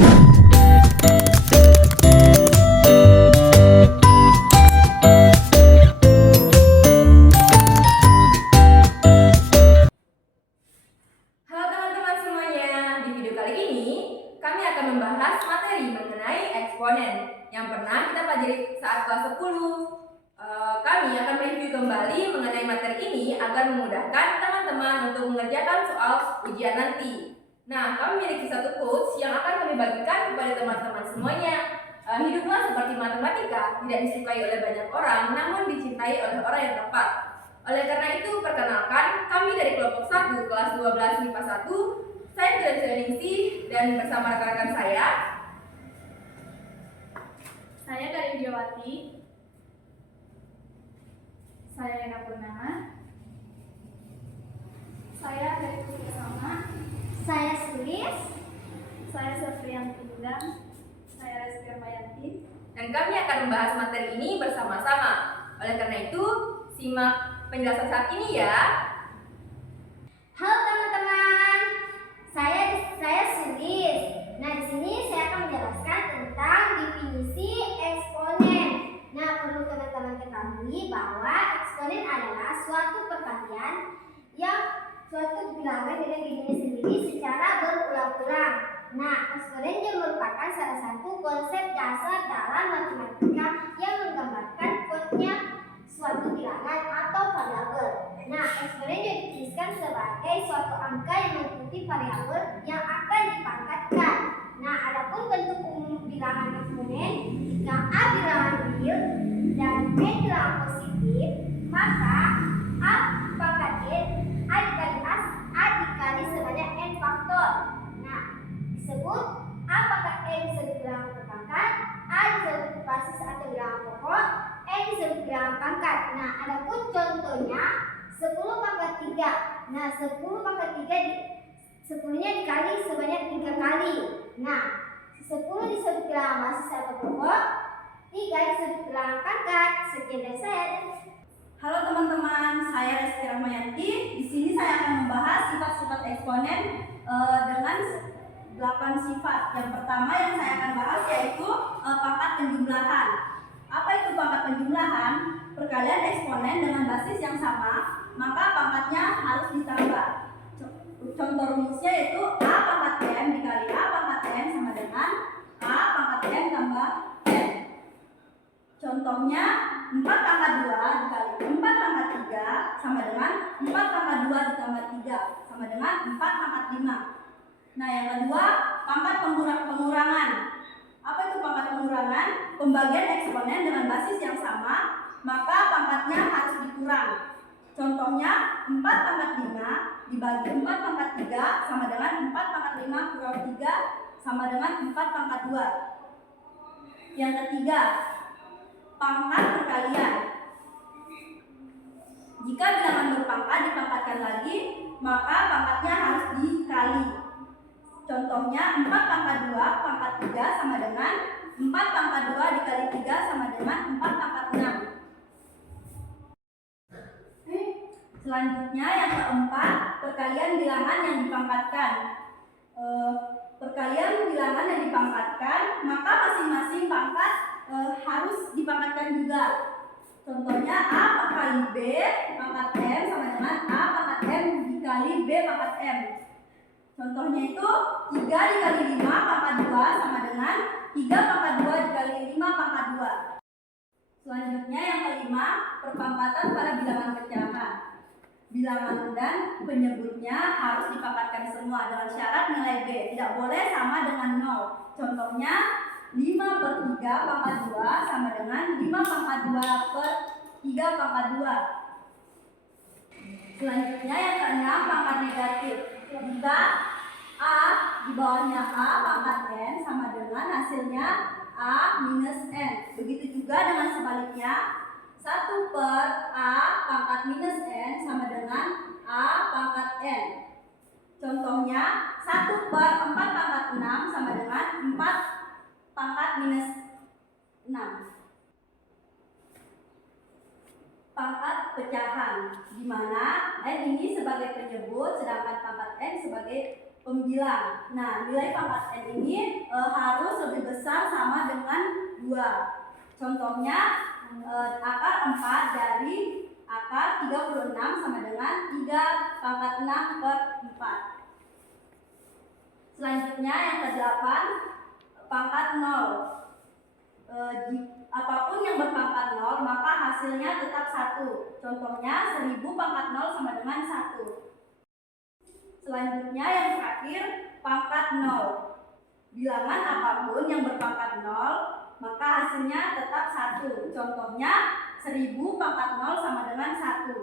Halo teman-teman semuanya, di video kali ini kami akan membahas materi mengenai eksponen yang pernah kita pelajari saat kelas 10. Kami akan mereview kembali mengenai materi ini agar memudahkan teman-teman untuk mengerjakan soal ujian nanti. Nah, kami memiliki satu quotes yang akan kami bagikan kepada teman-teman semuanya. Hiduplah seperti matematika, tidak disukai oleh banyak orang, namun dicintai oleh orang yang tepat. Oleh karena itu, perkenalkan, kami dari kelompok 1 kelas 12 MIPA 1, saya Fidelis dan bersama rekan-rekan saya Karin Widiawati, saya Lena Purnama, saya dari Bersama, Saya Sulis. saya Sofrianti Bundang, saya Reski Ramayanti, dan kami akan membahas materi ini bersama-sama. Oleh karena itu, simak penjelasan saat ini ya. Halo teman-teman, saya Sulis. Nah, di sini saya akan menjelaskan tentang definisi eksponen. Nah, perlu teman-teman ketahui bahwa eksponen adalah suatu perkalian yang suatu bilangan dengan dirinya sendiri secara berulang-ulang. Nah, eksponen yang merupakan salah satu konsep dasar dalam matematika yang menggambarkan kodenya suatu bilangan atau variabel. Nah, eksponen dituliskan sebagai suatu angka yang mengikuti variabel yang akan dipangkatkan. Nah, adapun bentuk umum bilangan eksponen, jika A bilangan real dan B bilangan positif, maka A pangkat N, A dikali sebanyak N faktor. Nah, disebut A pangkat N disebut bilangan berpangkat, A disebut basis atau bilangan pokok, N disebut bilangan pangkat. Nah, adapun contohnya 10 pangkat 3. Nah, 10 pangkat 3 10-nya dikali sebanyak 3 kali. Nah, 10 disebut bilangan basis atau pokok, 3 disebut bilangan pangkat. Sekian dari saya. Halo teman-teman, saya Reski Ramayanti. Di sini saya akan membahas sifat-sifat eksponen dengan 8 sifat. Yang pertama yang saya akan bahas yaitu pangkat penjumlahan. Apa itu pangkat penjumlahan? Perkalian eksponen dengan basis yang sama, maka pangkatnya harus ditambah. Contoh rumusnya yaitu A pangkat M dikali A pangkat N sama dengan A pangkat M tambah N. Contohnya 4 pangkat 2 dikali 4 pangkat 3 sama dengan 4 pangkat 2 ditambah 3 sama dengan 4 pangkat 5. Nah, yang kedua, pangkat pengurangan. Apa itu pangkat pengurangan? Pembagian eksponen dengan basis yang sama, maka pangkatnya harus dikurang. Contohnya 4 pangkat 5 dibagi 4 pangkat 3 sama dengan 4 pangkat 5 kurang 3 sama dengan 4 pangkat 2. Yang ketiga, pangkat perkalian. Jika bilangan berpangkat dipangkatkan lagi, maka pangkatnya harus dikali. Contohnya 4 pangkat 2 pangkat 3 sama dengan 4 pangkat 2 dikali 3 sama dengan 4 pangkat 6. Selanjutnya yang keempat, perkalian bilangan yang dipangkatkan. Perkalian bilangan yang dipangkatkan, maka masing-masing pangkat harus dipangkatkan juga. Contohnya A kali B pangkat M sama dengan A pangkat M dikali B pangkat M. Contohnya itu 3 dikali 5 pangkat 2 sama dengan 3 pangkat 2 dikali 5 pangkat 2. Selanjutnya yang kelima, perpangkatan pada bilangan pecahan. Bilangan dan penyebutnya harus dipangkatkan semua dengan syarat nilai B tidak boleh sama dengan 0. Contohnya 5 per 3 pangkat 2 sama dengan 5 pangkat 2 per 3 pangkat 2. Selanjutnya yang keenam, pangkat negatif. Jika A di bawahnya A pangkat N sama dengan hasilnya A minus N. Begitu juga dengan sebaliknya, 1 per A pangkat minus N sama dengan A pangkat N. Contohnya 1 per 4 pangkat 6 sama dengan 4 pangkat minus 6. Pangkat pecahan, di mana N ini sebagai penyebut sedangkan pangkat N sebagai pembilang. Nah, nilai pangkat N ini harus lebih besar sama dengan 2. Contohnya akar 4 dari akar 36 sama dengan 3 pangkat 6 per 4. Selanjutnya yang ke-8, pangkat 0. Apapun yang berpangkat 0 maka hasilnya tetap 1. Contohnya 1000 pangkat 0 sama dengan 1. Selanjutnya yang terakhir, pangkat 0. Bilangan apapun yang berpangkat 0 maka hasilnya tetap 1. Contohnya 1000 pangkat 0 sama dengan 1.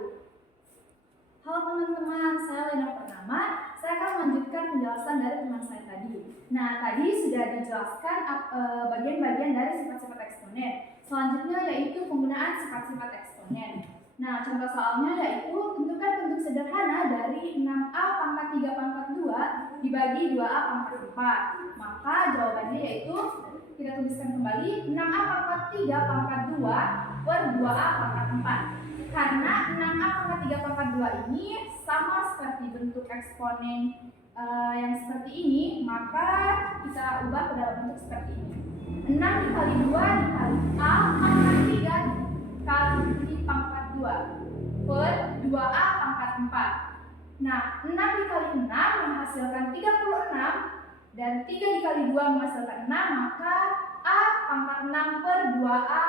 Halo teman-teman, saya Lena Purnama. Saya akan melanjutkan penjelasan dari teman saya tadi. Nah, tadi sudah dijelaskan bagian-bagian dari sifat-sifat eksponen. Selanjutnya yaitu penggunaan sifat-sifat eksponen. Nah, contoh soalnya yaitu tentukan bentuk sederhana dari 6A pangkat 3 pangkat 2 dibagi 2A pangkat 4. Maka jawabannya yaitu kita tuliskan kembali 6A pangkat 3 pangkat 2 per 2A pangkat 4. Karena 6A pangkat 3 pangkat 2 ini sama seperti bentuk eksponen yang seperti ini, maka kita ubah ke dalam bentuk seperti ini. 6 dikali 2 dikali A pangkat 3 dikali pangkat 2 per 2A pangkat 4. Nah, 6 dikali 6 menghasilkan 36 dan 3 dikali 2 menghasilkan 6, maka A pangkat 6 per 2A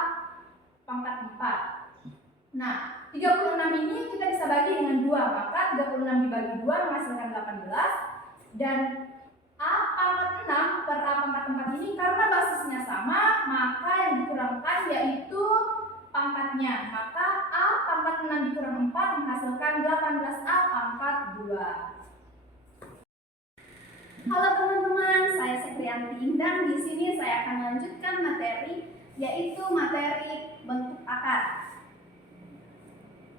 pangkat 4. Nah, 36 ini kita bisa bagi dengan 2, maka 36 dibagi 2 menghasilkan 18. Dan A pangkat 6 per A pangkat 4 ini karena basisnya sama, maka yang dikurangkan yaitu pangkatnya. Maka A pangkat 6 dikurang 4 menghasilkan 18A pangkat 2. Halo teman-teman, saya Sekrianti dan di sini saya akan melanjutkan materi yaitu materi bentuk akar.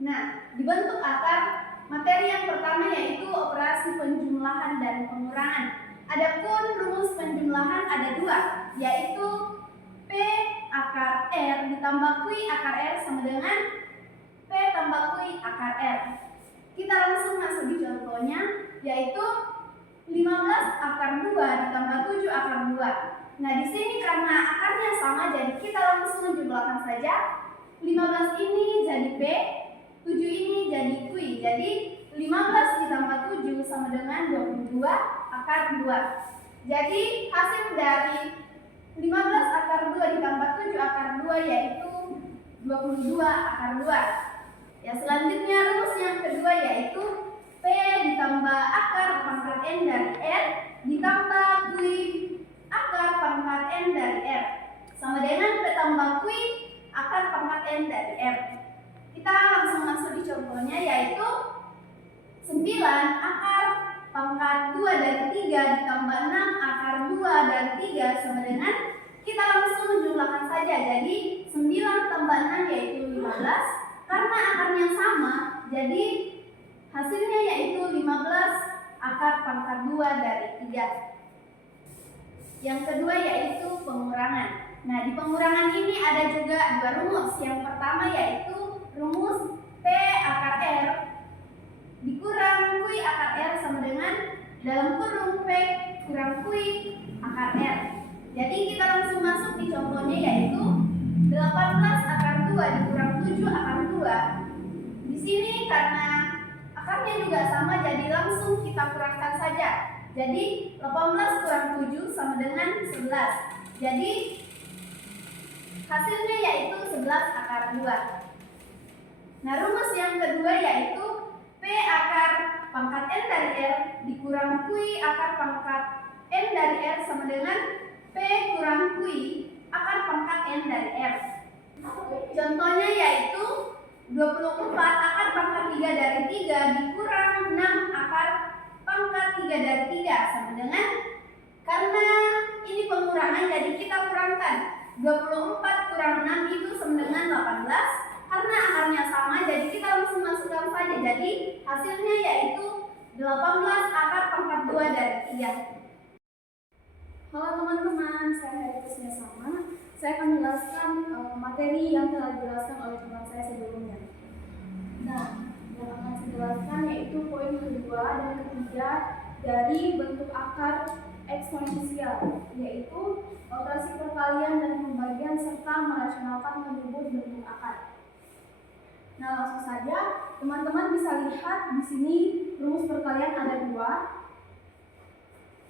Nah, di bentuk akar, materi yang pertama yaitu operasi penjumlahan dan pengurangan. Adapun rumus penjumlahan ada 2, yaitu P akar R ditambah Q akar R sama dengan P tambah Q akar R. Kita langsung masuk di contohnya, yaitu 15 akar 2 ditambah 7 akar 2. Nah, di sini karena akarnya sama, jadi kita langsung menjumlahkan saja. 15 ini jadi P, 7 ini jadi Q. Jadi 15 ditambah 7 sama dengan 22 akar 2. Jadi hasil dari 15 akar 2 ditambah 7 akar 2 yaitu 22 akar 2. Ya, selanjutnya rumus yang kedua yaitu P ditambah akar pangkat N dari R ditambah Q akar pangkat N dari R sama dengan P tambah Q akar pangkat N dari R. Kita langsung masuk di contohnya yaitu 9 akar pangkat 2 dari 3 ditambah 6 akar 2 dari 3 sama dengan kita langsung menjumlahkan saja. Jadi 9 tambah 6 yaitu 15. Karena akarnya sama, jadi hasilnya yaitu 15 akar pangkat 2 dari 3. Yang kedua yaitu pengurangan. Nah, di pengurangan ini ada juga 2 rumus. Yang pertama yaitu rumus P akar R dikurang Q akar R sama dengan dalam kurung P kurang Q akar R. Jadi kita langsung masuk di contohnya yaitu 18 akar 2 dikurang 7 akar 2. Di sini karena akarnya juga sama, jadi langsung kita kurangkan saja. Jadi 18 kurang 7 sama dengan 11. Jadi hasilnya yaitu 11 akar 2. Nah, rumus yang kedua yaitu P akar pangkat N dari R dikurang Q akar pangkat N dari R sama dengan P kurang Q akar pangkat N dari R. Contohnya yaitu 24 akar pangkat 3 dari 3 dikurang 6 akar pangkat 3 dari 3 sama dengan, karena ini pengurangan jadi kita kurangkan. 24 kurang 6 itu sama dengan 18. Karena akarnya sama, jadi kita langsung masukkan saja. Jadi hasilnya yaitu 18 akar pangkat 2 dari 3. Halo teman-teman, saya Heri Kusnia Sama. Saya akan menjelaskan materi yang telah dijelaskan oleh teman saya sebelumnya. Nah, yang akan saya jelaskan yaitu poin kedua dan ketiga dari bentuk akar eksponensial, yaitu operasi perkalian dan pembagian serta merasionalkan menyebut bentuk akar. Nah, langsung saja teman-teman bisa lihat di sini rumus perkalian ada dua.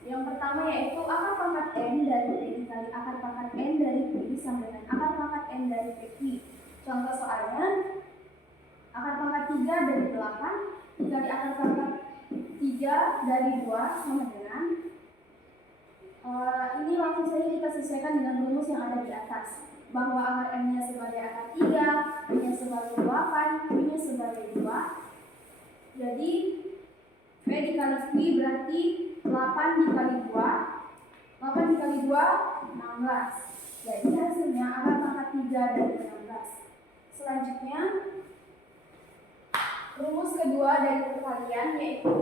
Yang pertama yaitu akar pangkat n dari p dikali akar pangkat n dari p sama dengan akar pangkat n dari pq. Contoh soalnya, akar pangkat 3 dari 8 dikali akar pangkat 3 dari 2 sama dengan ini langsung saja kita sesuaikan dengan rumus yang ada di atas, bahwa akar n-nya sebagai akar 3, p-nya sebagai 8, q-nya sebagai 2. Jadi p dikali q berarti 8 dikali 2, 8 dikali 2, 16. Jadi hasilnya akar pangkat 3 dari 16. Selanjutnya, rumus kedua dari perkalian yaitu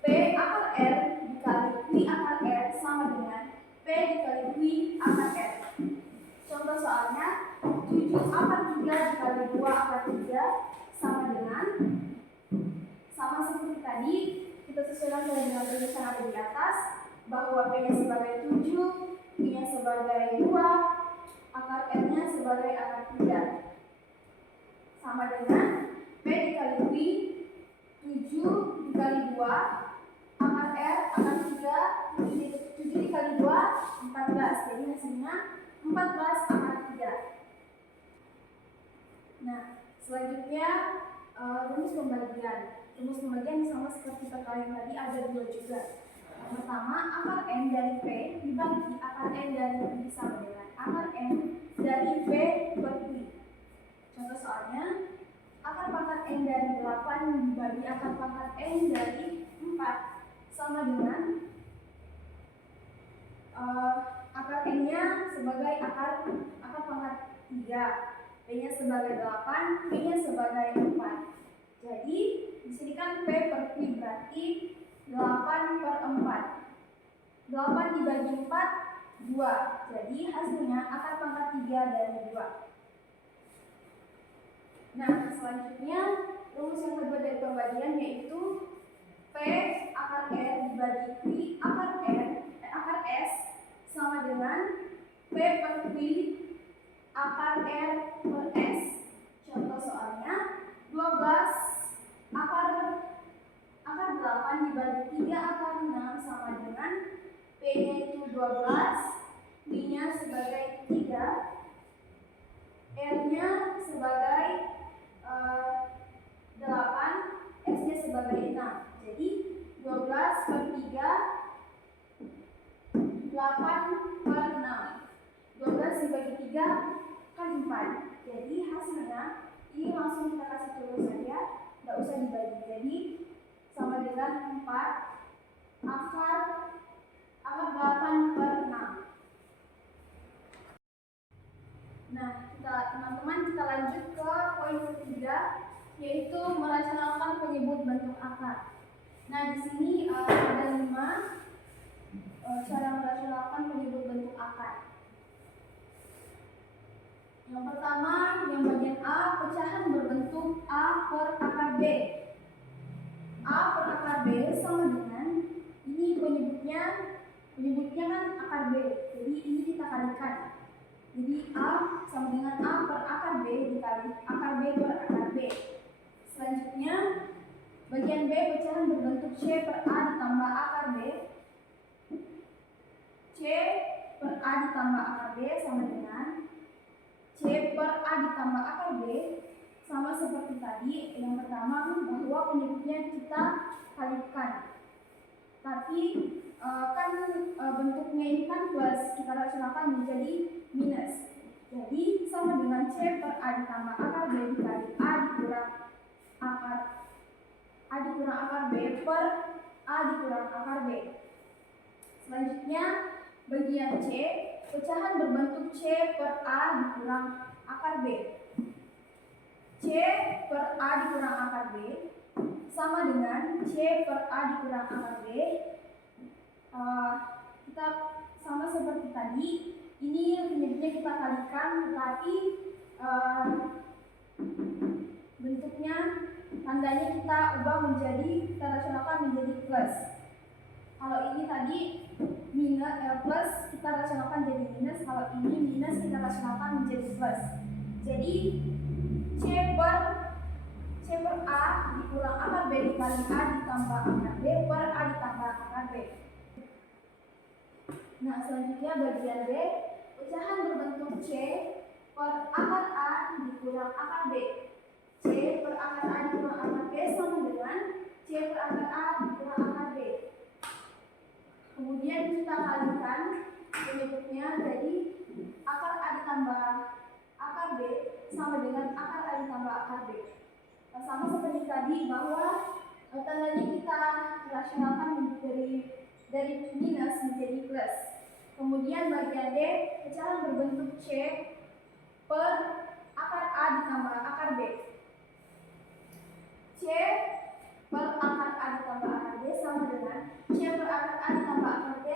P akar R dikali Q akar R sama dengan P dikali Q akar R. Contoh soalnya, 7 akar 3 dikali 2 akar 3 sama dengan, sama seperti tadi, kita sesuaikan dengan rumus yang ada di atas, bahwa P-nya sebagai 7, Q-nya sebagai 2, akar R-nya sebagai akar 3. Sama dengan P dikali Q, 7 dikali 2, akar R, akar 3, 7 dikali 2, 14. Jadi hasilnya 14 akar 3. Nah, selanjutnya rumus pembagian. Rumus pembagian sama seperti perkalian tadi ada dua juga. Yang pertama, akar N dari P dibagi akar N dari Q sama dengan akar N dari P per Q. Contoh soalnya, akar pangkat N dari 8 dibagi akar pangkat N dari 4 sama dengan akar N-nya sebagai akar pangkat 3, P-nya sebagai 8, Q-nya sebagai 4. Jadi, di sini kan P per Q berarti 8 per 4. 8 dibagi 4, 2. Jadi, hasilnya akar pangkat 3 dari 2. Nah, selanjutnya rumus yang kedua dari pembagian yaitu P akar R dibagi Q akar S sama dengan P per Q akar R per S. Contoh soalnya, 12 akar 8 dibagi 3 akar 6 sama dengan P-nya itu 12, Q-nya sebagai 3, R-nya sebagai 8, S-nya sebagai 6. Jadi 12 per 3, 8 per 6. 12 dibagi 3 kan 4. Jadi hasilnya ini langsung kita kasih turun saja, nggak usah dibagi. Jadi sama dengan 4 akar 8 per 6. Nah, teman-teman kita lanjut ke poin ketiga, yaitu merasionalkan penyebut bentuk akar. Nah, di sini ada 5 cara merasionalkan penyebut bentuk akar. Yang pertama, yang bagian A, pecahan berbentuk A per akar B. A per akar B sama dengan, ini penyebutnya kan akar B, jadi ini kita kalikan. Jadi A sama dengan A per akar B dikali akar B per akar B. Selanjutnya, bagian B pecahan berbentuk C per A ditambah akar B. C per A ditambah akar B sama dengan C per A ditambah akar B. Sama seperti tadi, yang pertama bahwa penyebutnya kita kalikan. Tapi kan bentuknya ini kan plus, kita rasionalkan menjadi minus. Jadi sama dengan C per A ditambah akar B dikali A dikurang akar B per A dikurang akar B. Selanjutnya bagian C, pecahan berbentuk C per A dikurang akar B. C per A dikurang akar B sama dengan C per A dikurang akar B. Kita sama seperti tadi, ini penyebutnya kita kalikan, tetapi bentuknya, tandanya kita ubah menjadi, kita rasionalkan menjadi plus. Kalau ini tadi plus kita rasionalkan jadi minus, kalau ini minus kita rasionalkan menjadi plus. Jadi C per A dikurang akar B dikali A ditambah akar B per A ditambah akar B. Nah, selanjutnya bagian B, pecahan berbentuk C per akar A dikurang akar B. C per akar A dikurang akar B sama dengan C per akar A dikurang akar B. Kemudian kita kalikan penyebutnya, jadi akar A ditambah akar B sama dengan akar A ditambah akar B. Sama seperti tadi bahwa tandanya kita rasionalkan dari minus menjadi plus. Kemudian bagian D, pecahan berbentuk C per akar A ditambah akar B. C per akar A ditambah akar B sama dengan C per akar A ditambah akar B.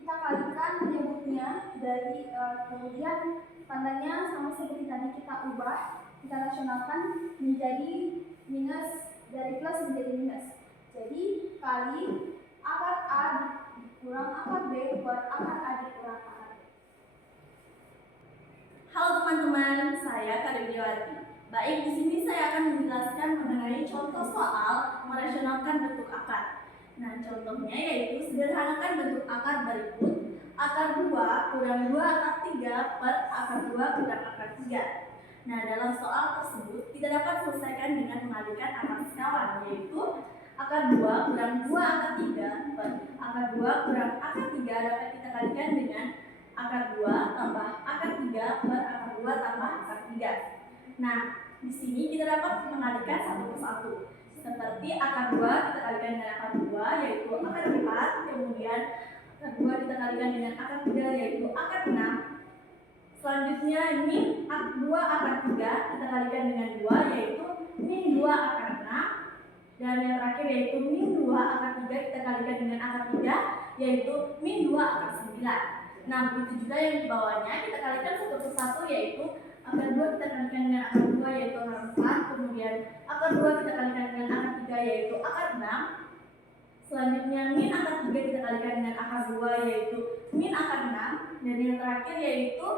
Kita kalikan penyebutnya dari kemudian tandanya sama seperti tadi kita ubah, kita rasionalkan menjadi minus, dari plus menjadi minus. Jadi kali akar A dikurang akar B per akar A dikurang akar B. Halo teman-teman, saya Kak Dewiwati. Baik, di sini saya akan menjelaskan mengenai contoh soal merasionalkan bentuk akar. Nah, contohnya yaitu sederhanakan bentuk akar berikut. Akar 2 kurang 2 akar 3 per akar 2 kurang akar 3. Nah, dalam soal tersebut kita dapat selesaikan dengan mengalihkan akar sekawan, yaitu akar 2 kurang 2 akar 3 per akar 2 kurang akar 3 dapat kita kalikan dengan akar 2 tambah akar 3 per akar 2 tambah akar 3. Nah, di sini kita dapat mengalihkan satu persatu. Seperti akar 2 kita kalikan dengan akar 2 yaitu akar 4, kemudian akar 2 kita kalikan dengan akar 3 yaitu akar 6. Selanjutnya min 2 akar 3 kita kalikan dengan 2 yaitu min 2 akar 6. Dan yang terakhir yaitu min 2 akar 3 kita kalikan dengan akar 3 yaitu min 2 akar 9. Nah, begitu juga yang di bawahnya kita kalikan satu persatu yaitu akar 2 kita kalikan dengan akar 2 yaitu akar 4, kemudian akar 2 kita kalikan dengan akar 3 yaitu akar 6. Selanjutnya min akar 3 kita kalikan dengan akar 2 yaitu min akar 6. Dan yang terakhir yaitu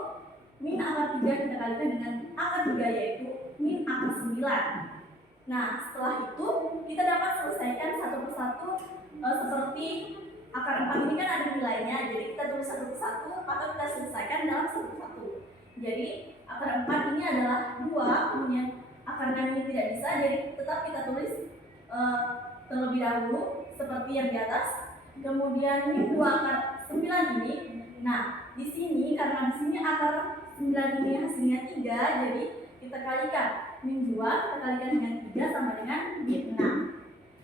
min akar 3 kita kalikan dengan akar 3 yaitu min akar 9. Nah, setelah itu kita dapat selesaikan satu persatu seperti akar 4 ini kan ada nilainya, jadi kita tulis satu persatu atau kita selesaikan dalam satu persatu. Jadi akar 4 ini adalah 2, kemudian akar 6 ini tidak bisa, jadi tetap kita tulis terlebih dahulu seperti yang di atas. Kemudian min 2 akar 9 ini. Nah, di sini karena di sini akar 9 ini hasilnya 3, jadi kita kalikan min 2 kita kalikan dengan 3 sama dengan min 6.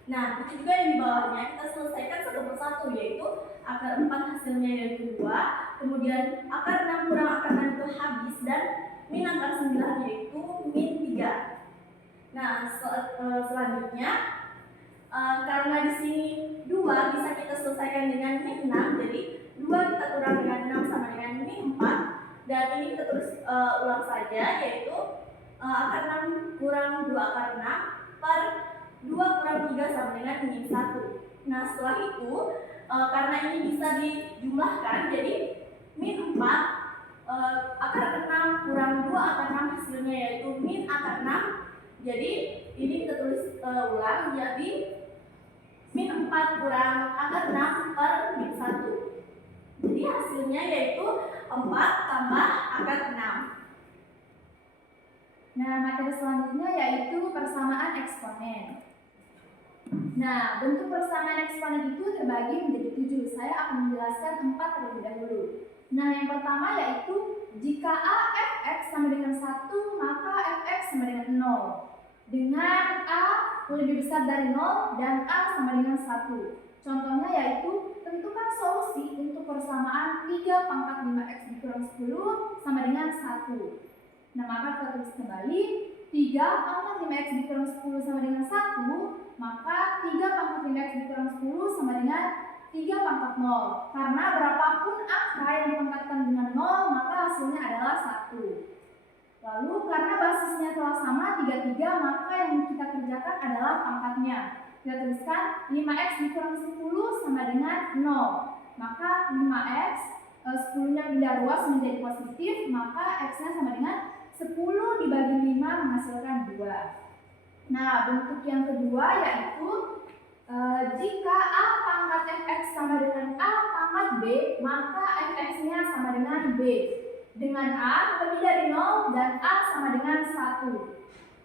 Nah, itu juga yang di bawahnya kita selesaikan satu persatu yaitu akar 4 hasilnya yaitu 2, kemudian akar 6 kurang akar 6 itu habis dan min akar 9 yaitu min 3. Nah, selanjutnya karena di sini 2 bisa kita selesaikan dengan min 6, jadi 2 kita kurang dengan 6 sama dengan min 4. Dan ini kita tulis ulang saja yaitu akar 6 kurang 2 akar 6 per 2 kurang 3 sama dengan min 1. Nah, setelah itu karena ini bisa dijumlahkan, jadi min 4 akar 6 kurang 2 akar 6 hasilnya yaitu min akar 6. Jadi ini kita tulis ulang, jadi min 4 kurang akar 6 per min 1. Jadi hasilnya yaitu 4 tambah akar 6. Nah, materi selanjutnya yaitu persamaan eksponen. Nah, bentuk persamaan eksponen itu terbagi menjadi 7. Saya akan menjelaskan 4 terlebih dahulu. Nah, yang pertama yaitu jika a fx sama dengan 1, maka fx sama dengan 0. Dengan a lebih besar dari 0 dan a sama dengan 1. Contohnya yaitu tentukan solusi untuk persamaan 3 pangkat 5x dikurang 10 sama dengan 1. Nah, maka kita tulis kembali 3 pangkat 5x dikurang 10 sama dengan 1, maka 3 pangkat 5x dikurang 10 sama dengan 3 pangkat 0. Karena berapapun angka yang dipangkatkan dengan 0, maka hasilnya adalah 1. Lalu karena basisnya telah sama 33, maka yang kita kerjakan adalah pangkatnya. Kita tuliskan 5x dikurang 10 sama dengan 0. maka 5x 10-nya pindah ruas menjadi positif, maka x-nya sama dengan 10 dibagi 5 menghasilkan 2. Nah, bentuk yang kedua yaitu jika a pangkat fx sama dengan a pangkat b, maka fx-nya sama dengan b. Dengan a lebih dari 0 dan a sama dengan 1.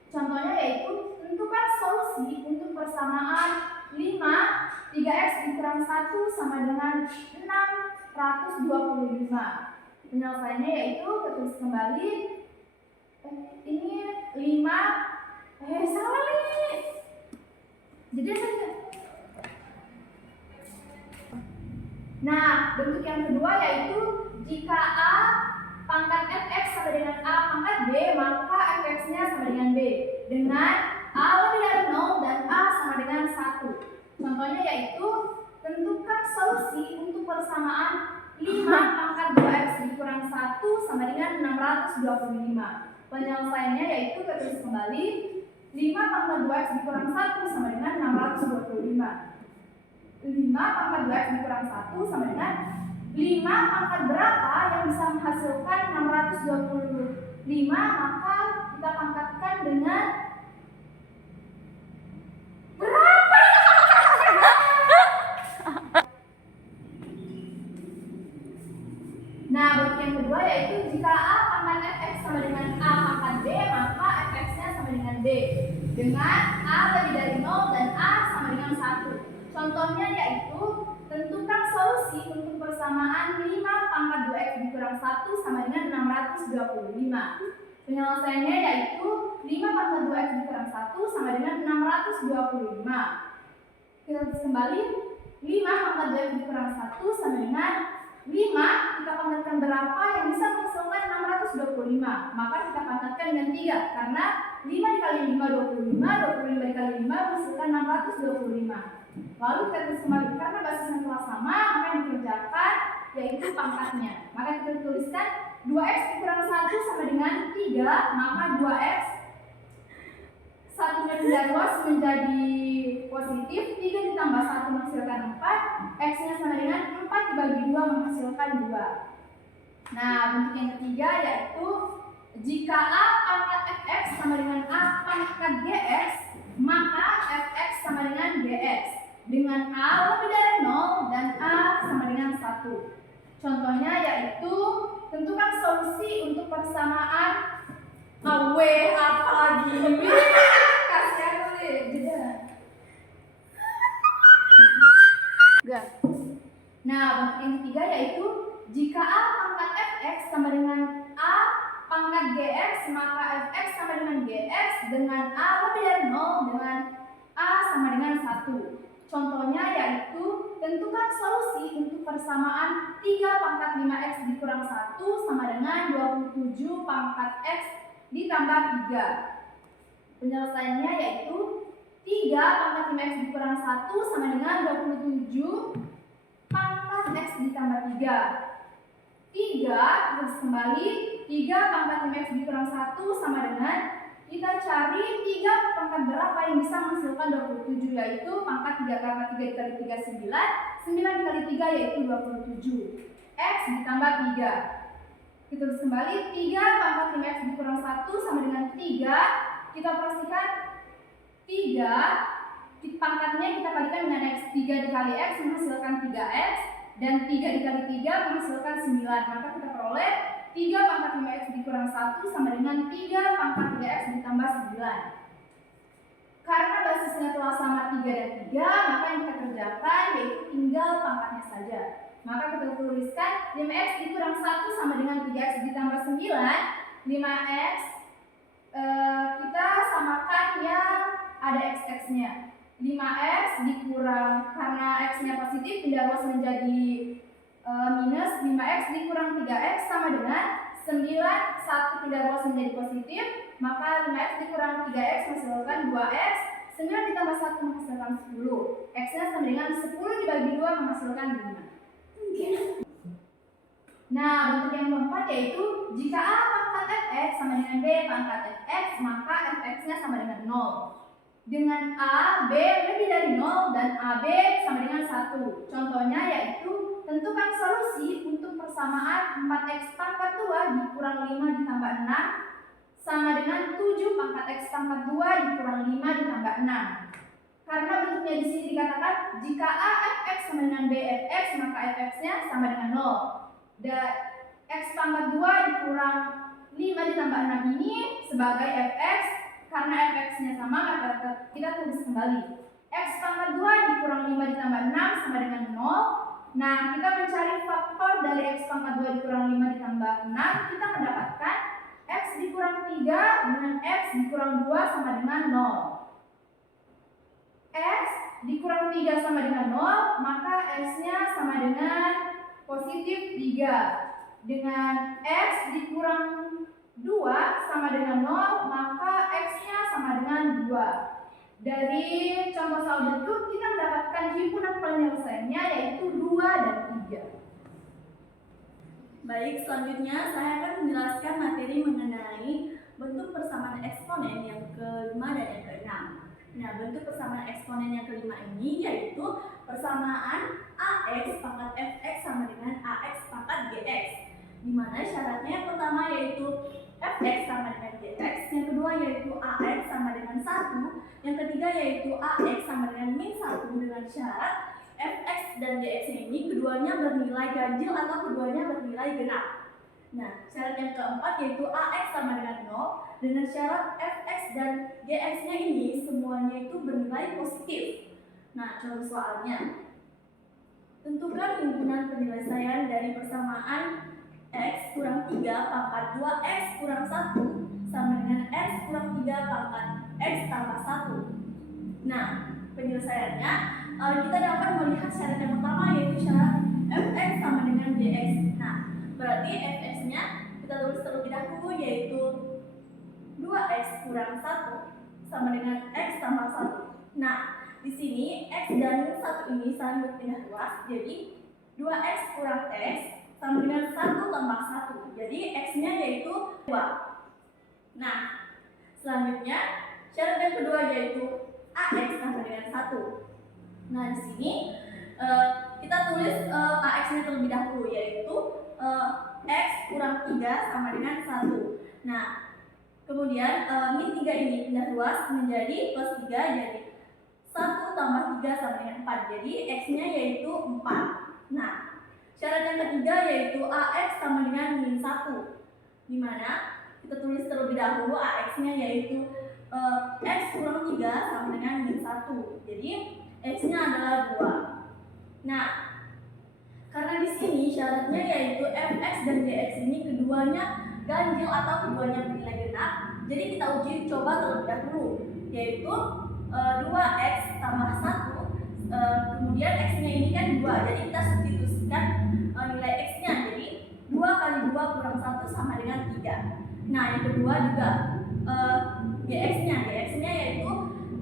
Contohnya yaitu tentukan solusi untuk persamaan 5 3x dikurang 1 sama dengan 625. Penyelesaiannya yaitu tertulis kembali ini 5 salah nih. Jadi saja. Nah, bentuk yang kedua yaitu jika a pangkat fx sama dengan a pangkat b, maka fx-nya sama dengan b. Dengan a lebih dari 0 dan a sama dengan 1. Contohnya yaitu tentukan solusi untuk persamaan 5 pangkat 2x dikurang 1 sama dengan 625. Penyelesaiannya yaitu tertulis kembali 5 pangkat 2x dikurang 1 sama dengan 625. 5 pangkat 2x dikurang 1 sama dengan 5 pangkat berapa yang bisa menghasilkan 625, maka kita pangkatkan dengan berapa? Nah, bentuk yang kedua yaitu jika a pangkat fx sama dengan a pangkat b, maka fx-nya sama dengan b. Dengan a lebih dari 0 dan a sama dengan 1. Contohnya yaitu tentukan solusi untuk persamaan 5 pangkat 2x dikurang 1 sama dengan 625. Penyelesaiannya yaitu 5 pangkat 2x dikurang 1 sama dengan 625. Kita tulis kembali 5 pangkat 2x dikurang 1 sama dengan 5, kita pangkatkan berapa yang bisa menghasilkan 625. Maka kita pangkatkan dengan 3 karena 5 dikali 5 25, 25 dikali 5 menghasilkan 625. Lalu kita tulis kembali karena basisnya telah sama, maka yang dikerjakan yaitu pangkatnya. Maka kita tuliskan 2x dikurang 1 sama dengan 3, maka 2x satunya pindah ruas menjadi positif, 3 ditambah 1 menghasilkan 4, x-nya sama dengan 4 dibagi 2 menghasilkan 2. Nah, bentuk yang ketiga yaitu jika a pangkat fx sama dengan a pangkat gx, maka fx sama dengan gx. Dengan a lebih dari 0 dan a sama dengan 1. Contohnya yaitu tentukan solusi untuk persamaan apa lagi? Kasihan deh, jeda. Enggak. Nah, bentuk yang ketiga yaitu jika a pangkat fx sama dengan a pangkat gx, maka fx sama dengan gx. Dengan a lebih dari 0 dengan a sama dengan 1. Contohnya yaitu tentukan solusi untuk persamaan 3 pangkat 5x dikurang 1 sama dengan 27 pangkat x ditambah 3. Penyelesaiannya yaitu 3 pangkat 5x dikurang 1 sama dengan 27 pangkat x ditambah 3. 3 terus kembali 3 pangkat 5x dikurang 1 sama dengan kita cari 3 pangkat berapa yang bisa menghasilkan 27, yaitu pangkat 3 karena 3 dikali 3 9, 9 dikali 3 yaitu 27. X ditambah 3. Kita tulis kembali 3 pangkat 5x dikurang 1 sama dengan 3. Kita pastikan 3 pangkatnya kita kalikan dengan x. 3 dikali x menghasilkan 3x dan 3 dikali 3 menghasilkan 9. Maka kita peroleh 3 pangkat 5x dikurang 1 sama dengan 3 pangkat 3x ditambah 9. Karena basisnya telah sama 3 dan 3, maka yang kita kerjakan yaitu tinggal pangkatnya saja. Maka kita tuliskan 5x dikurang 1 sama dengan 3x ditambah 9. 5x kita samakan yang ada x-nya. 5x dikurang, karena x-nya positif pindah ruas menjadi minus 5x dikurang 3x sama dengan 9, 1 pindah ruas menjadi positif, maka 5x dikurang 3x menghasilkan 2x, 9 ditambah 1 menghasilkan 10. X-nya sama dengan 10 dibagi 2 menghasilkan 5. Nah, bentuk yang keempat yaitu jika a pangkat fx sama dengan b pangkat fx, maka fx-nya sama dengan 0. Dengan a, b lebih dari 0 dan ab sama dengan 1. Contohnya yaitu Tentukan solusi untuk persamaan 4x pangkat 2 dikurang 5 ditambah 6 sama dengan 7 pangkat x pangkat 2 dikurang 5 ditambah 6. Karena bentuknya di sini dikatakan jika a fx sama dengan b fx, maka fx-nya sama dengan 0. Dan x pangkat 2 dikurang 5 ditambah 6 ini sebagai fx. Karena fx-nya sama, maka kita tulis kembali. X pangkat 2 dikurang 5 ditambah 6 sama dengan 0. Nah, kita mencari faktor dari x pangkat 2 dikurang 5 ditambah 6, kita mendapatkan x dikurang 3 dengan x dikurang 2 sama dengan 0. X dikurang 3 sama dengan 0, maka x-nya sama dengan positif 3. Dengan x dikurang 2 sama dengan 0, maka x-nya sama dengan 2. Dari contoh soal berikut kita mendapatkan himpunan penyelesaiannya yaitu 2 dan 3. Baik, selanjutnya saya akan menjelaskan materi mengenai bentuk persamaan eksponen yang ke-5 dan yang ke-6. Nah, bentuk persamaan eksponen yang ke-5 ini yaitu persamaan ax pangkat fx sama dengan ax pangkat gx. Di mana syaratnya yang pertama yaitu fx sama dengan gx, yang kedua yaitu ax sama dengan 1, yang ketiga yaitu ax sama dengan min 1 dengan syarat fx dan gx ini keduanya bernilai ganjil atau keduanya bernilai genap. Nah, syarat yang keempat yaitu ax sama dengan 0 dengan syarat fx dan gx-nya ini semuanya itu bernilai positif. Nah, contoh soalnya. Tentukan himpunan penyelesaian dari persamaan x kurang 3 pangkat 2x kurang 1 sama dengan x kurang 3 pangkat x tambah 1. Nah, penyelesaiannya kita dapat melihat syarat yang pertama yaitu syarat fx sama dengan gx. Nah, berarti fx-nya kita tulis terlebih dahulu yaitu 2x kurang 1 sama dengan x tambah 1. Nah, di sini x dan 1 ini saling berpindah luas, jadi 2x kurang x sama dengan 1 tambah 1. Jadi x-nya yaitu 2. Nah, selanjutnya syarat yang kedua yaitu ax sama dengan 1. Nah, di sini kita tulis ax-nya terlebih dahulu yaitu x kurang 3 sama dengan 1. Nah, kemudian min 3 ini pindah luas menjadi plus 3, jadi 1 tambah 3 sama dengan 4. Jadi x-nya yaitu 4. Nah, syarat yang ketiga yaitu ax sama dengan min 1, di mana kita tulis terlebih dahulu ax-nya yaitu x kurang 3 sama dengan min 1. Jadi x-nya adalah 2. Nah, karena di sini syaratnya yaitu fx dan gx ini keduanya ganjil atau keduanya bernilai genap, jadi kita uji coba terlebih dahulu yaitu 2x tambah 1, kemudian x-nya ini kan 2, jadi kita substitusikan nilai x-nya, jadi 2 kali 2 kurang 1 sama dengan 3. Nah, yang kedua juga gx-nya yaitu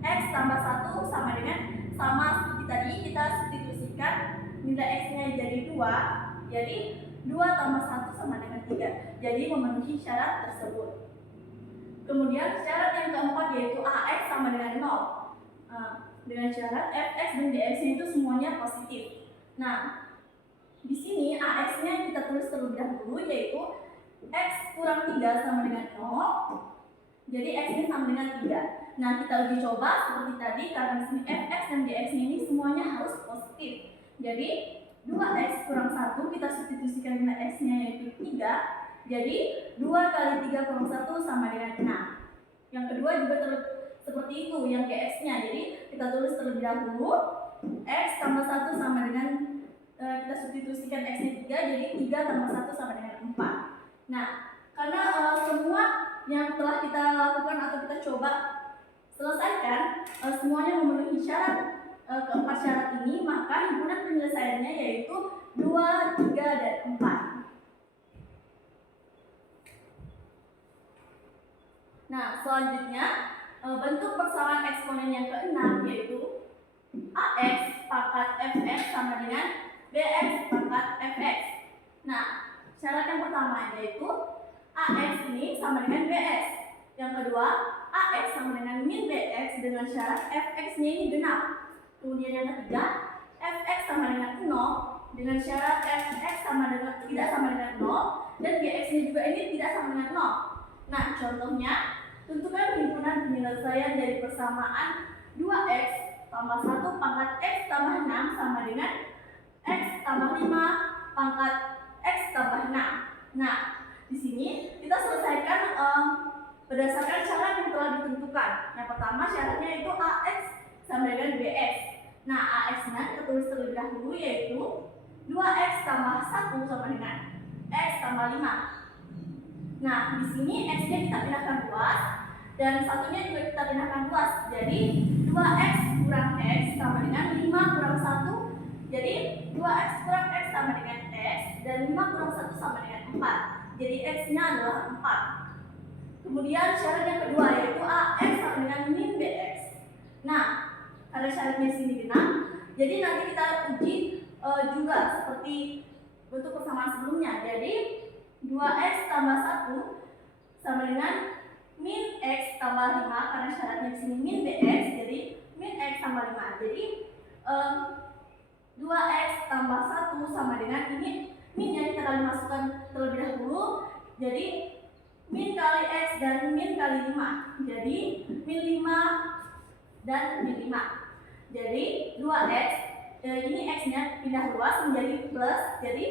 x tambah 1 sama dengan sama seperti tadi, kita substitusikan nilai x-nya jadi 2, jadi 2 tambah 1 sama dengan 3, jadi memenuhi syarat tersebut. Kemudian syarat yang keempat yaitu ax sama dengan 0. Dengan syarat fx dan gx-nya itu semuanya positif. Nah, di sini ax-nya kita tulis terlebih dahulu yaitu x kurang 3 sama dengan 0. Jadi x-nya sama dengan 3. Nah, kita uji coba seperti tadi karena di sini fx dan gx-nya ini semuanya harus positif. Jadi 2x kurang 1 kita substitusikan nilai x-nya yaitu 3. Jadi 2 kali 3 kurang 1 sama dengan 6. Yang kedua juga seperti itu yang gx-nya. Jadi kita tulis terlebih dahulu x tambah 1 sama dengan kita substitusikan x-nya 3, jadi 3 tambah 1 sama dengan 4. Nah, karena semua yang telah kita lakukan atau kita coba selesaikan semuanya memenuhi syarat keempat syarat ini, maka himpunan penyelesaiannya yaitu 2, 3, dan 4. Nah, selanjutnya bentuk persamaan eksponen yang ke-6 yaitu ax pangkat fx sama dengan bx pangkat fx. Nah, syarat yang pertama yaitu ax ini sama dengan bx. Yang kedua, ax sama dengan min bx dengan syarat fx-nya ini genap. Kemudian yang ketiga, fx sama dengan 0 dengan syarat fx tidak sama dengan 0 dan gx-nya juga ini tidak sama dengan 0. Nah, contohnya, tentukan himpunan penyelesaian dari persamaan 2x tambah 1 pangkat x tambah 6 sama dengan x tambah 5 pangkat x tambah 6. Nah, di sini kita selesaikan berdasarkan syarat yang telah ditentukan. Yang pertama syaratnya itu ax sama dengan bx. Nah, ax-nya kita tulis terlebih dahulu yaitu 2x tambah 1 sama dengan x tambah 5. Nah, di sini x-nya kita pindahkan luas dan satunya juga kita pindahkan luas. Jadi 2x kurang x sama dengan 5 kurang 1. Jadi 2x kurang x sama dengan x dan 5 kurang 1 sama dengan 4. Jadi x-nya adalah 4. Kemudian syarat yang kedua yaitu ax sama dengan min bx. Nah, karena syaratnya di sini genap, jadi nanti kita uji juga seperti bentuk persamaan sebelumnya. Jadi 2x tambah 1 sama dengan min x tambah 5 karena syaratnya di sini min bx, jadi min x tambah 5. Jadi 2x tambah 1 sama dengan ini min yang kita kali masukkan terlebih dahulu. Jadi min kali x dan min kali 5. Jadi min 5 dan min 5. Jadi 2x ini x-nya pindah luas menjadi plus. Jadi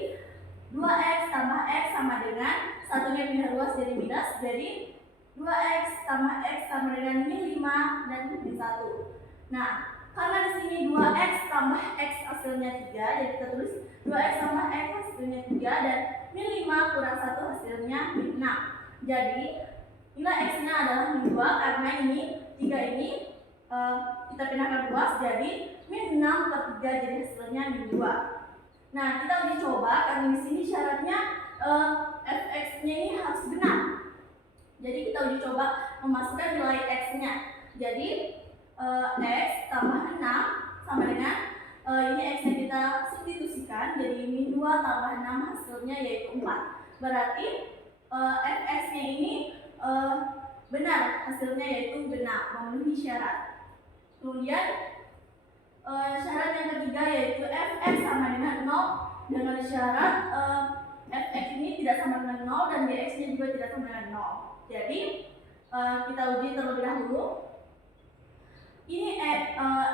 2x tambah x sama dengan satunya pindah luas jadi minus. Jadi 2x tambah x sama dengan min 5 dan min 1. Nah, karena di sini 2x tambah x hasilnya 3, jadi kita tulis 2x tambah x hasilnya 3 dan min 5 kurang 1 hasilnya min 6. Jadi nilai x-nya adalah min 2 karena ini 3 ini kita pindahkan luas jadi min 6 per 3 jadi hasilnya min 2. Nah, kita uji coba karena di sini syaratnya fx-nya ini harus benar. Jadi kita uji coba memasukkan nilai x-nya. Jadi x tambah 6 sama dengan ini x-nya kita substitusikan jadi min 2 tambah 6 hasilnya yaitu 4. Berarti fx-nya ini benar, hasilnya yaitu benar, memenuhi syarat. Kemudian syarat yang ketiga yaitu fx sama dengan 0 dengan syarat fx ini tidak sama dengan 0 dan gx-nya juga tidak sama dengan 0. Jadi kita uji terlebih dahulu. Ini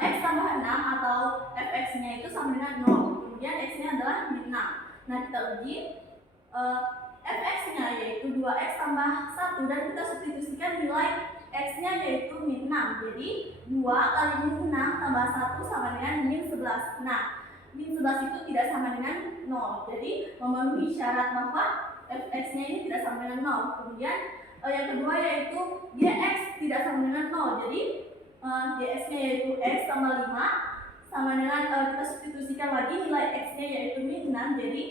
x tambah 6 atau fx-nya itu sama dengan 0. Kemudian x-nya adalah min 6. Nah, kita uji fx-nya yaitu 2x tambah 1 dan kita substitusikan nilai x-nya yaitu min 6. Jadi 2 kali min 6 tambah 1 sama dengan min 11. Nah, min 11 itu tidak sama dengan 0. Jadi memenuhi syarat bahwa fx-nya ini tidak sama dengan 0. Kemudian yang kedua yaitu gx tidak sama dengan 0. Jadi gx-nya yaitu x tambah 5 sama dengan kita substitusikan lagi nilai x-nya yaitu min 6. Jadi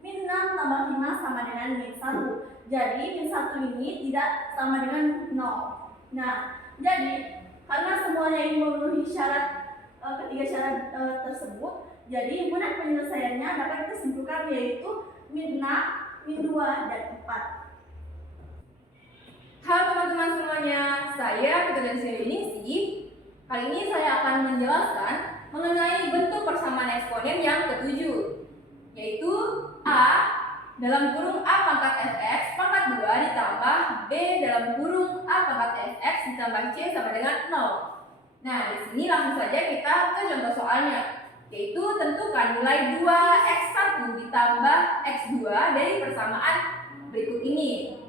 min 6 tambah 5 sama dengan min 1. Jadi min 1 ini tidak sama dengan 0. Nah, jadi karena semuanya ini memenuhi syarat ketiga syarat tersebut, jadi himpunan penyelesaiannya dapat kita simpulkan yaitu min 6, min 2, dan 4. Halo teman-teman semuanya, saya Ketua Definisi. Kali ini saya akan menjelaskan mengenai bentuk persamaan eksponen yang ketujuh, yaitu A dalam kurung A pangkat fx pangkat 2 ditambah B dalam kurung A pangkat fx ditambah C sama dengan 0. Nah, di sini langsung saja kita ke contoh soalnya, yaitu tentukan nilai 2x1 ditambah x2 dari persamaan berikut ini.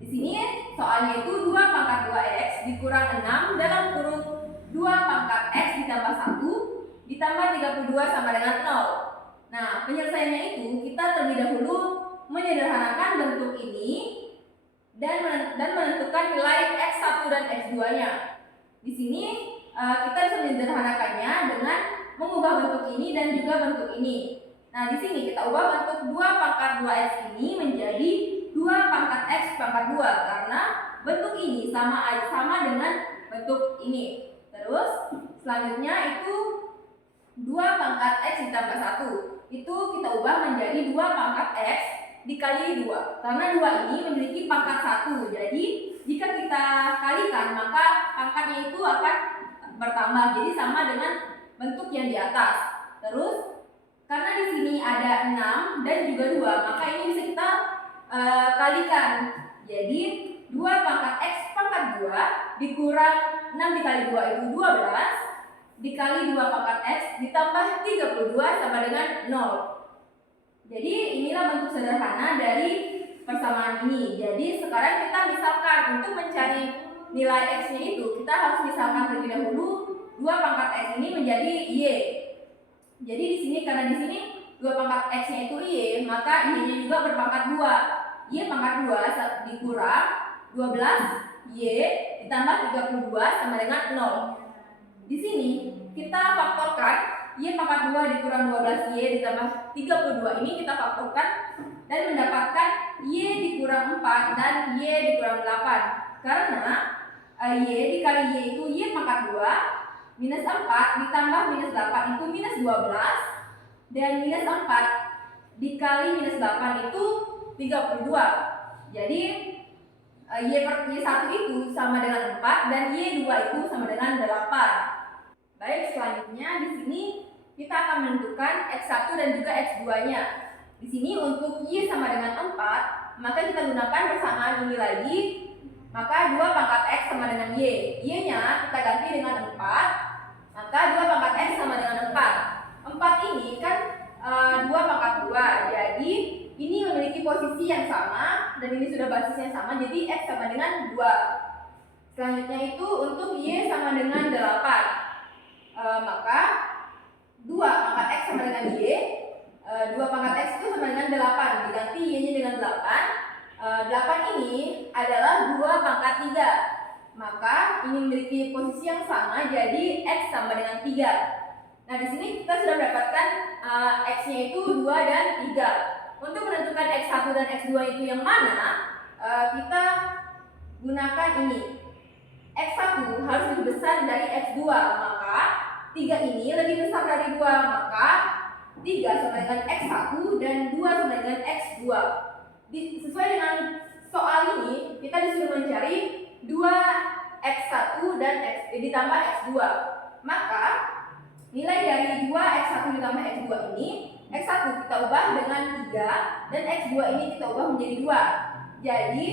Di sini soalnya itu 2 pangkat 2x dikurang 6 dalam kurung 2 pangkat x ditambah 1 ditambah 32 sama dengan 0. Nah, penyelesaiannya itu kita terlebih dahulu menyederhanakan bentuk ini dan menentukan nilai x1 dan x2-nya. Di sini kita bisa menyederhanakannya dengan mengubah bentuk ini dan juga bentuk ini. Nah, di sini kita ubah bentuk 2 pangkat 2x ini menjadi 2 pangkat x pangkat 2 karena bentuk ini sama dengan bentuk ini. Terus selanjutnya itu 2 pangkat x ditambah 1 itu kita ubah menjadi 2 pangkat x dikali 2 karena 2 ini memiliki pangkat 1. Jadi jika kita kalikan maka pangkatnya itu akan bertambah jadi sama dengan bentuk yang di atas. Terus karena di sini ada 6 dan juga 2, maka ini bisa kita kalikan. Jadi 2 pangkat X pangkat 2 dikurang 6 dikali 2 itu 12, dikali 2 pangkat X ditambah 32 sama dengan 0. Jadi inilah bentuk sederhana dari persamaan ini. Jadi sekarang kita misalkan untuk mencari nilai X-nya itu, kita harus misalkan terlebih dahulu 2 pangkat X ini menjadi Y. Jadi di sini karena di sini 2 pangkat X-nya itu Y, maka Y-nya juga berpangkat 2. Y pangkat 2 dikurang 12 Y ditambah 32 sama dengan 0. Di sini kita faktorkan Y pangkat 2 dikurang 12 Y ditambah 32 ini kita faktorkan dan mendapatkan Y dikurang 4 dan Y dikurang 8. Karena Y dikali Y itu Y pangkat 2 minus 4 ditambah minus 8 itu minus 12, dan minus 4 dikali minus 8 itu 32. Jadi Y1 itu sama dengan 4 dan Y2 itu sama dengan 8. Baik, selanjutnya di sini kita akan menentukan X1 dan juga X2-nya. Di sini untuk Y sama dengan 4, maka kita gunakan persamaan ini lagi. Maka 2 pangkat X sama dengan Y. Y-nya kita ganti dengan 4, maka 2 pangkat X sama dengan 4. 4 ini kan 2 pangkat 2, jadi ini memiliki posisi yang sama dan ini sudah basisnya sama, jadi X sama dengan 2. Selanjutnya itu untuk Y sama dengan 8, maka 2 pangkat X sama dengan Y, 2 pangkat X itu sama dengan 8, diganti Y-nya dengan 8. 8 ini adalah 2 pangkat 3, maka ini memiliki posisi yang sama, jadi X sama dengan 3. Nah, di sini kita sudah mendapatkan X-nya itu 2 dan 3. Untuk menentukan X1 dan X2 itu yang mana, kita gunakan ini. X1 harus lebih besar dari X2, maka 3 ini lebih besar dari 2, maka 3 sama dengan X1 dan 2 sama dengan X2. Sesuai dengan soal ini, kita disuruh mencari 2X1 dan ditambah X2. Maka nilai dari 2X1 ditambah X2 ini, X1 kita ubah dengan 3 dan X2 ini kita ubah menjadi 2. Jadi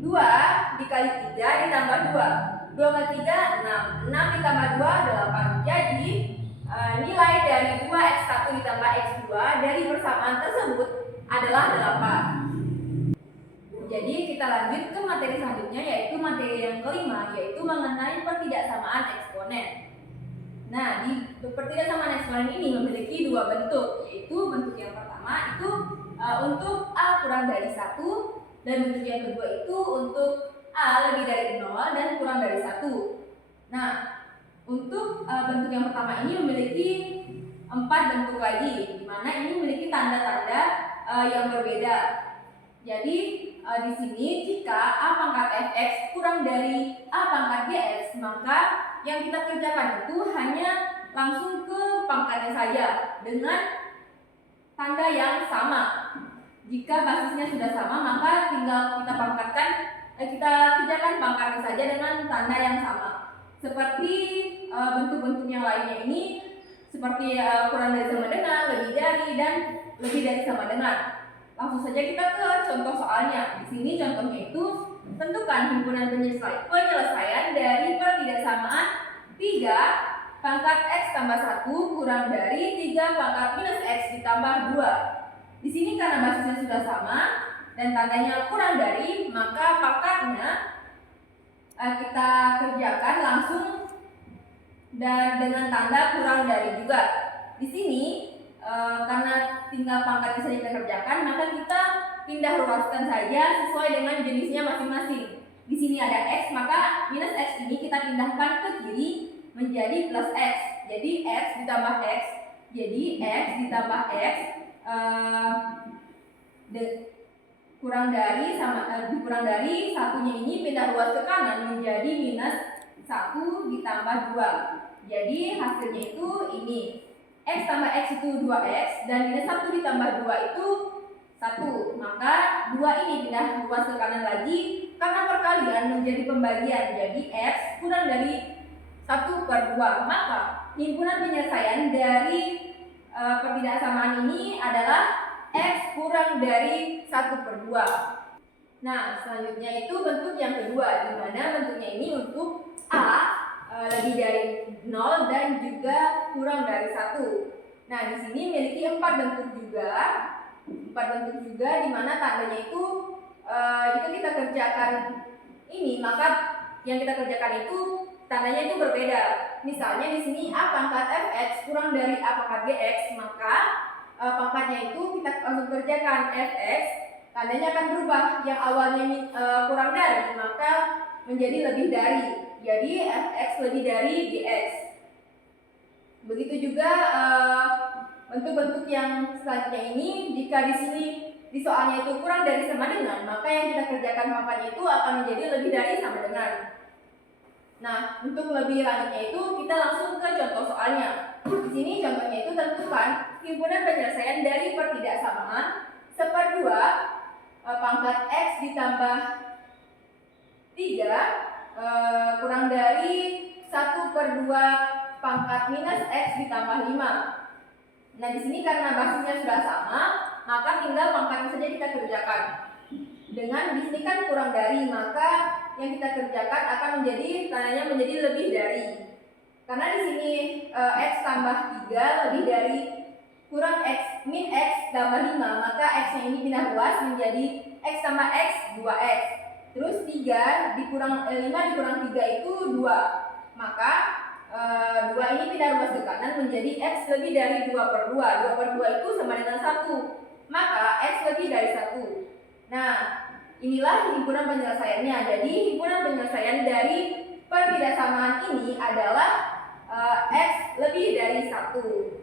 2 dikali 3 ditambah 2. 2 kali 3 6, 6 ditambah 2 8. Jadi nilai dari 2X1 ditambah X2 dari persamaan tersebut adalah 8. Jadi kita lanjut ke materi selanjutnya, yaitu materi yang kelima, yaitu mengenai pertidaksamaan eksponen. Nah, di pertidaksamaan eksponen ini memiliki 2 bentuk, yaitu bentuk yang pertama itu untuk A kurang dari 1, dan bentuk yang kedua itu untuk A lebih dari 0 dan kurang dari 1. Nah, untuk bentuk yang pertama ini memiliki 4 bentuk lagi, di mana ini memiliki tanda-tanda yang berbeda. Jadi di sini jika A pangkat fx kurang dari A pangkat dx, maka yang kita kerjakan itu hanya langsung ke pangkatnya saja dengan tanda yang sama. Jika basisnya sudah sama, maka tinggal kita kerjakan pangkatnya saja dengan tanda yang sama. Seperti bentuk-bentuk yang lainnya ini, seperti kurang dari sama dengan, lebih dari, dan lebih dari sama dengan. Langsung saja kita ke contoh soalnya. Di sini contohnya itu tentukan himpunan penyelesaian dari pertidaksamaan 3 pangkat X tambah 1 kurang dari 3 pangkat minus X ditambah 2. Di sini karena basisnya sudah sama dan tandanya kurang dari, maka pangkatnya kita kerjakan langsung dan dengan tanda kurang dari juga. Di sini karena tinggal pangkatnya saja kita kerjakan, maka kita pindah ruaskan saja sesuai dengan jenisnya masing-masing. Di sini ada X, maka minus X ini kita pindahkan ke kiri menjadi plus X. Jadi X ditambah X, jadi X ditambah X kurang dari satunya ini pindah ruas ke kanan menjadi minus 1 ditambah 2. Jadi hasilnya itu ini. X tambah X itu 2X dan minus 1 ditambah 2 itu 1. Maka 2 ini pindah ruas ke kanan lagi karena perkalian menjadi pembagian. Jadi X kurang dari 1/2. Maka himpunan penyelesaian dari pertidaksamaan ini adalah X kurang dari 1/2. Nah, selanjutnya itu bentuk yang kedua, di mana bentuknya ini untuk A lebih dari 0 dan juga kurang dari 1. Nah, di sini memiliki 4 bentuk juga. 4 bentuk juga di mana tandanya itu jika kita kerjakan ini, maka yang kita kerjakan itu tandanya itu berbeda. Misalnya di sini A pangkat fx kurang dari A pangkat gx, maka pangkatnya itu kita langsung kerjakan fx, tandanya akan berubah. Yang awalnya kurang dari, maka menjadi lebih dari. Jadi fx lebih dari gx. Begitu juga bentuk-bentuk yang selanjutnya ini, jika di sini di soalnya itu kurang dari sama dengan, maka yang kita kerjakan pangkatnya itu akan menjadi lebih dari sama dengan. Nah, untuk lebih lanjutnya itu kita langsung ke contoh soalnya. Di sini contohnya itu tentukan himpunan penyelesaian dari pertidaksamaan 1/2 pangkat x ditambah 3 kurang dari 1/2 pangkat minus x ditambah 5. Nah, di sini karena basisnya sudah sama, maka tinggal pangkatnya saja kita kerjakan. Dengan di sini kan kurang dari, maka yang kita kerjakan akan menjadi tandanya menjadi lebih dari. Karena di sini x tambah 3 lebih dari kurang x min x tambah 5, maka x-nya ini pindah ruas menjadi x tambah x 2x. Terus 5 dikurang 3 itu 2. Maka 2 ini pindah ruas ke kanan menjadi x lebih dari 2/2. 2/2 itu sama dengan 1. Maka x lebih dari 1. Nah, inilah himpunan penyelesaiannya. Jadi himpunan penyelesaian dari pertidaksamaan ini adalah x lebih dari 1.